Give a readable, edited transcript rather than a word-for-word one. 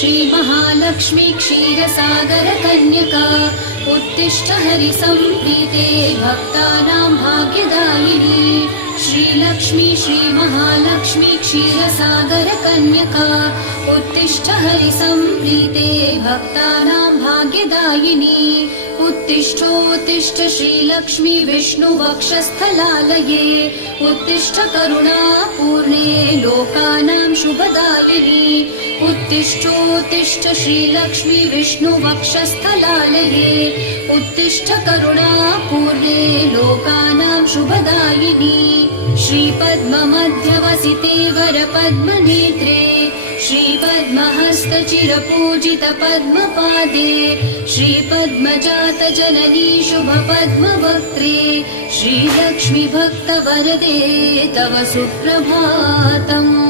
श्रीमहालक्ष्मी क्षीरसागरकन्यका उत्तिष्ठ हरिसम्प्रीते भक्तानां भाग्यदायिनी श्रीलक्ष्मी श्रीमहालक्ष्मी क्षीरसागरकन्यका उत्तिष्ठ हरिसम्प्रीते भक्तानां भाग्यदायिनी उत्तिष्ठोत्तिष्ठ श्रीलक्ष्मी विष्णुवक्षस्थलालये उत्तिष्ठ करुणापूर्णे लोकानां शुभदायिनी उत्तिष्ठोत्तिष्ठ श्रीलक्ष्मी विष्णुवक्षस्थलालये उत्तिष्ठ करुणापूर्णे लोकानां शुभदायिनी श्रीपद्ममध्यवसिते वरपद्मनेत्रे श्रीपद्महस्तचिरपूजित पद्मपादे श्रीपद्मजात जननी शुभपद्मवक्त्रे श्रीलक्ष्मी भक्तवरदे तव सुप्रभातम्।